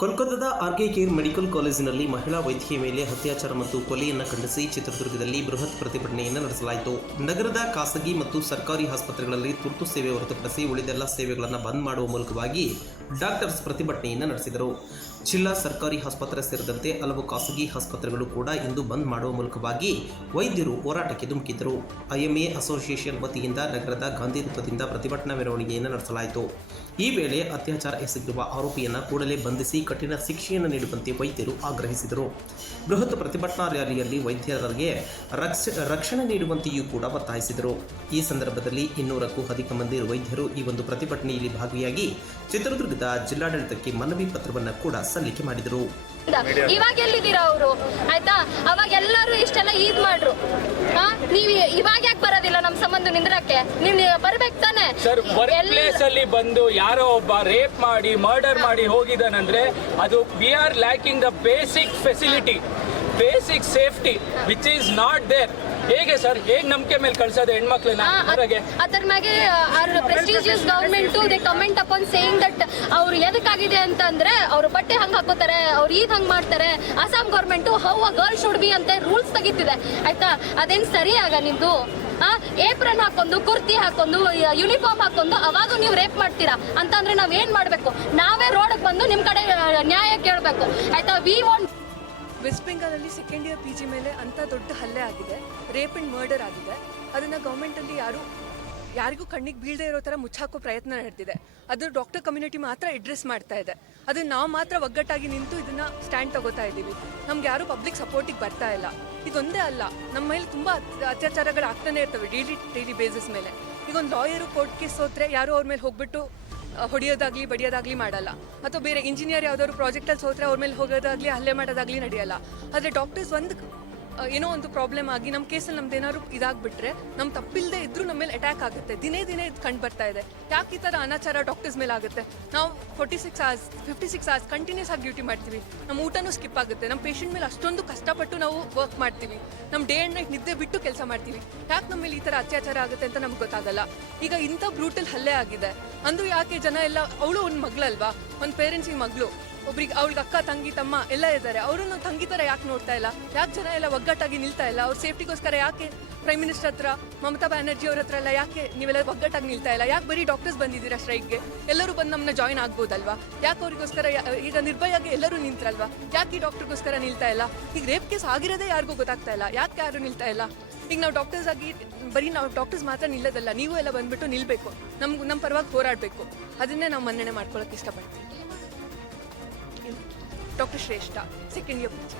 ಕೋಲ್ಕತ್ತಾದ RK care medical ಕಾಲೇಜಿನಲ್ಲಿ ಮಹಿಳಾ ವೈದ್ಯೆಯ ಮೇಲೆ ಅತ್ಯಾಚಾರ ಮತ್ತು ಕೊಲೆಯನ್ನು ಖಂಡಿಸಿ ಚಿತ್ರದುರ್ಗದಲ್ಲಿ ಬೃಹತ್ ಪ್ರತಿಭಟನೆಯನ್ನು ನಡೆಸಲಾಯಿತು. ನಗರದ ಖಾಸಗಿ ಮತ್ತು ಸರ್ಕಾರಿ ಆಸ್ಪತ್ರೆಗಳಲ್ಲಿ ತುರ್ತು ಸೇವೆ ಹೊರತುಪಡಿಸಿ ಉಳಿದೆಲ್ಲ ಸೇವೆಗಳನ್ನು ಬಂದ್ ಮಾಡುವ ಮೂಲಕವಾಗಿ ಡಾಕ್ಟರ್ಸ್ ಪ್ರತಿಭಟನೆಯನ್ನು ನಡೆಸಿದರು. ಜಿಲ್ಲಾ ಸರ್ಕಾರಿ ಆಸ್ಪತ್ರೆ ಸೇರಿದಂತೆ ಹಲವು ಖಾಸಗಿ ಆಸ್ಪತ್ರೆಗಳು ಕೂಡ ಇಂದು ಬಂದ್ ಮಾಡುವ ಮೂಲಕವಾಗಿ ವೈದ್ಯರು ಹೋರಾಟಕ್ಕೆ ಧುಮುಕಿದ್ದರು. ಐಎಂಎ ಅಸೋಸಿಯೇಷನ್ ವತಿಯಿಂದ ನಗರದ ಗಾಂಧಿ ವೃತ್ತದಿಂದ ಪ್ರತಿಭಟನಾ ಮೆರವಣಿಗೆಯನ್ನು ನಡೆಸಲಾಯಿತು. ಈ ವೇಳೆ ಅತ್ಯಾಚಾರ ಎಸಗಿರುವ ಆರೋಪಿಯನ್ನು ಕೂಡಲೇ ಬಂಧಿಸಿ ಕಠಿಣ ಶಿಕ್ಷೆಯನ್ನು ನೀಡುವಂತೆ ವೈದ್ಯರು ಆಗ್ರಹಿಸಿದರು. ಬೃಹತ್ ಪ್ರತಿಭಟನಾ ರ್ಯಾಲಿಯಲ್ಲಿ ವೈದ್ಯರಿಗೆ ರಕ್ಷಣೆ ನೀಡುವಂತೆಯೂ ಕೂಡ ಒತ್ತಾಯಿಸಿದರು. ಈ ಸಂದರ್ಭದಲ್ಲಿ 200ಕ್ಕೂ ಅಧಿಕ ಮಂದಿ ವೈದ್ಯರು ಈ ಒಂದು ಪ್ರತಿಭಟನೆಯಲ್ಲಿ ಭಾಗಿಯಾಗಿ ಚಿತ್ರದುರ್ಗದ ಜಿಲ್ಲಾಡಳಿತಕ್ಕೆ ಮನವಿ ಪತ್ರವನ್ನು ಕೂಡ ಸಲ್ಲಿಕೆ ಮಾಡಿದರು. ಇವಾಗ ಎಲ್ಲಿದ್ದೀರಾ ಅವರು? ಆಯ್ತಾ, ಅವಾಗ ಎಲ್ಲರೂ ಇಷ್ಟೆಲ್ಲ ಈದ್ ಮಾಡ್ರು. ನೀವು ಇವಾಗ ಯಾಕೆ ಬರೋದಿಲ್ಲ ನಮ್ಮ ಸಂಬಂಧ ನಿಂದ್ರಕ್ಕೆ? ನೀವು ಬರ್ಬೇಕು ತಾನೆ. ವರ್ಕ್ ಪ್ಲೇಸ್ ಅಲ್ಲಿ ಬಂದು ಯಾರೋ ಒಬ್ಬ ರೇಪ್ ಮಾಡಿ ಮರ್ಡರ್ ಮಾಡಿ ಹೋಗಿದಾನಂದ್ರೆ ಅದು we are lacking the basic facility, basic safety which is not there. ಹೇಗೆ ಸರ್, ಹೇಗೆ ನಂಬಿಕೆ ಮೇಲೆ ಕಳ್ಸೋದು ಹೆಣ್ಮಕ್ಳನ್ನ ಹೊರಗೆ? ಅದರ ಮ್ಯಾಗೆ prestigious government they comment upon saying that ಅವ್ರು ಎದಕ್ಕಾಗಿದೆ ಅಂತಂದ್ರೆ ಅವ್ರು ಬಟ್ಟೆ ಹಂಗೆ ಹಾಕೋತಾರೆ, ಅವ್ರು ಈದ್ ಹಂಗೆ ಮಾಡ್ತಾರೆ. Assam government how a girl should be ಅಂತ ರೂಲ್ಸ್ ತೆಗಿತಿದೆ. ಆಯ್ತಾ, ಅದೇನು ಸರಿ ಆಗ ನಿಮ್ದು? ಏಪ್ರನ್ ಹಾಕೊಂಡು ಕುರ್ತಿ ಹಾಕೊಂಡು ಯೂನಿಫಾರ್ಮ್ ಹಾಕೊಂಡು ಅವಾಗ ನೀವು ರೇಪ್ ಮಾಡ್ತೀರಾ ಅಂತಂದ್ರೆ ನಾವ್ ಏನ್ ಮಾಡ್ಬೇಕು? ನಾವೇ ರೋಡ್ಗೆ ಬಂದು ನಿಮ್ ಕಡೆ ನ್ಯಾಯ ಕೇಳಬೇಕು. ಆಯ್ತಾ, ವಿ ವಾಂಟ್. ವೆಸ್ಟ್ ಬೆಂಗಾಲಲ್ಲಿ ಸೆಕೆಂಡ್ ಇಯರ್ PG ಮೇಲೆ ಅಂಥ ದೊಡ್ಡ ಹಲ್ಲೆ ಆಗಿದೆ, ರೇಪ್ ಆ್ಯಂಡ್ ಮರ್ಡರ್ ಆಗಿದೆ. ಅದನ್ನು ಗೌರ್ಮೆಂಟಲ್ಲಿ ಯಾರಿಗೂ ಕಣ್ಣಿಗೆ ಬೀಳದೇ ಇರೋ ಥರ ಮುಚ್ಚಾಕೋ ಪ್ರಯತ್ನ ನಡೆದಿದೆ. ಅದು ಡಾಕ್ಟರ್ ಕಮ್ಯುನಿಟಿ ಮಾತ್ರ ಅಡ್ರೆಸ್ ಮಾಡ್ತಾ ಇದೆ. ಅದನ್ನು ನಾವು ಮಾತ್ರ ಒಗ್ಗಟ್ಟಾಗಿ ನಿಂತು ಇದನ್ನು ಸ್ಟ್ಯಾಂಡ್ ತಗೋತಾ ಇದ್ದೀವಿ. ನಮ್ಗೆ ಯಾರೂ ಪಬ್ಲಿಕ್ ಸಪೋರ್ಟಿಗೆ ಬರ್ತಾ ಇಲ್ಲ. ಇದೊಂದೇ ಅಲ್ಲ, ನಮ್ಮ ಮೇಲೆ ತುಂಬ ಅತ್ಯಾಚಾರಗಳು ಆಗ್ತಾನೆ ಇರ್ತವೆ ಡೈಲಿ ಬೇಸಿಸ್ ಮೇಲೆ. ಈಗ ಒಂದು ಲಾಯರು ಕೋರ್ಟ್ ಕೇಸ್ ಹೋದ್ರೆ ಯಾರು ಅವ್ರ ಮೇಲೆ ಹೋಗ್ಬಿಟ್ಟು ಹೊಡೆಯೋದಾಗ್ಲಿ ಬಡಿಯೋದಾಗ್ಲಿ ಮಾಡಲ್ಲ. ಅಥವಾ ಬೇರೆ ಇಂಜಿನಿಯರ್ ಯಾವ್ದಾದ್ರು ಪ್ರಾಜೆಕ್ಟಲ್ಲಿ ಸೋತ್ರೆ ಅವ್ರ ಮೇಲೆ ಹೋಗೋದಾಗ್ಲಿ ಹಲ್ಲೆ ಮಾಡೋದಾಗ್ಲಿ ನಡೆಯಲ್ಲ. ಆದರೆ ಡಾಕ್ಟರ್ಸ್ ಏನೋ ಒಂದು ಪ್ರಾಬ್ಲಮ್ ಆಗಿ ನಮ್ಮ ಕೇಸಲ್ಲಿ ನಮ್ದು ಏನಾದ್ರು ಇದಾಗ್ಬಿಟ್ರೆ ನಮ್ಮ ತಪ್ಪಿಲ್ಲದೆ ಇದ್ರೂ ನಮ್ಮ ಮೇಲೆ ಅಟ್ಯಾಕ್ ಆಗುತ್ತೆ. ದಿನೇ ಇದು ಕಂಡು ಬರ್ತಾ ಇದೆ. ಯಾಕೆ ಈ ಥರ ಅನಾಚಾರ ಡಾಕ್ಟರ್ಸ್ ಮೇಲೆ ಆಗುತ್ತೆ? ನಾವು 56 hours ಕಂಟಿನ್ಯೂಸ್ ಆಗಿ ಡ್ಯೂಟಿ ಮಾಡ್ತೀವಿ. ನಮ್ಮ ಊಟನೂ ಸ್ಕಿಪ್ ಆಗುತ್ತೆ. ನಮ್ಮ ಪೇಷಂಟ್ ಮೇಲೆ ಅಷ್ಟೊಂದು ಕಷ್ಟಪಟ್ಟು ನಾವು ವರ್ಕ್ ಮಾಡ್ತೀವಿ. ನಮ್ಮ ಡೇ ಆ್ಯಂಡ್ ನೈಟ್ ನಿದ್ದೆ ಬಿಟ್ಟು ಕೆಲಸ ಮಾಡ್ತೀವಿ. ಯಾಕೆ ನಮ್ಮ ಮೇಲೆ ಈ ಥರ ಅತ್ಯಾಚಾರ ಆಗುತ್ತೆ ಅಂತ ನಮ್ಗೆ ಗೊತ್ತಾಗಲ್ಲ. ಈಗ ಇಂಥ ಬ್ರೂಟಲ್ ಹಲ್ಲೆ ಆಗಿದೆ ಅಂದು ಯಾಕೆ ಜನ ಎಲ್ಲ, ಅವಳು ಒಂದು ಮಗಳಲ್ವಾ, ಒಂದು ಪೇರೆಂಟ್ಸಿಗೆ ಮಗಳು, ಒಬ್ರಿಗೆ ಅವಳಿಗೆ ಅಕ್ಕ ತಂಗಿ ತಮ್ಮ ಎಲ್ಲ ಇದ್ದಾರೆ, ಅವರನ್ನು ತಂಗಿ ಥರ ಯಾಕೆ ನೋಡ್ತಾ ಇಲ್ಲ? ಯಾಕೆ ಜನ ಎಲ್ಲ ಒಗ್ಗಟ್ಟಾಗಿ ನಿಲ್ತಾ ಇಲ್ಲ? ಅವ್ರ ಸೇಫ್ಟಿಗೋಸ್ಕರ ಯಾಕೆ ಪ್ರೈಮ್ ಮಿನಿಸ್ಟರ್ ಹತ್ರ, ಮಮತಾ ಬ್ಯಾನರ್ಜಿ ಅವ್ರ ಹತ್ರ ಎಲ್ಲ ಯಾಕೆ ನೀವೆಲ್ಲ ಒಗ್ಗಟ್ಟಾಗಿ ನಿಲ್ತಾ ಇಲ್ಲ? ಯಾಕೆ ಬರೀ ಡಾಕ್ಟರ್ಸ್ ಬಂದಿದ್ದೀರಾ ಸ್ಟ್ರೈಕ್ಗೆ? ಎಲ್ಲರೂ ಬಂದು ನಮ್ಮನ್ನ ಜಾಯ್ನ್ ಆಗ್ಬೋದಲ್ವಾ? ಯಾಕೆ ಅವ್ರಿಗೋಸ್ಕರ ಈಗ ನಿರ್ಭಯಾಗಿ ಎಲ್ಲರೂ ನಿಂತ್ರಲ್ವಾ? ಯಾಕೆ ಈ ಡಾಕ್ಟರ್ಗೋಸ್ಕರ ನಿಲ್ತಾ ಇಲ್ಲ? ಈಗ ರೇಪ್ ಕೇಸ್ ಆಗಿರೋದೇ ಯಾರಿಗೂ ಗೊತ್ತಾಗ್ತಾ ಇಲ್ಲ. ಯಾಕೆ ಯಾರು ನಿಲ್ತಾ ಇಲ್ಲ? ಈಗ ನಾವು ಡಾಕ್ಟರ್ಸ್ ಆಗಿ ಬರೀ ನಾವು ಡಾಕ್ಟರ್ಸ್ ಮಾತ್ರ ನಿಲ್ಲೋದಲ್ಲ, ನೀವು ಎಲ್ಲ ಬಂದ್ಬಿಟ್ಟು ನಿಲ್ಬೇಕು, ನಮ್ಮ ಪರವಾಗಿ ಹೋರಾಡಬೇಕು. ಅದನ್ನೇ ನಾವು ಮನ್ನಣೆ ಮಾಡ್ಕೊಳ್ಳೋಕೆ ಇಷ್ಟಪಡ್ತೀವಿ. ಡಾಕ್ಟರ್ ಶ್ರೇಷ್ಠ, ಸೆಕೆಂಡ್ ಇಯರ್ PG.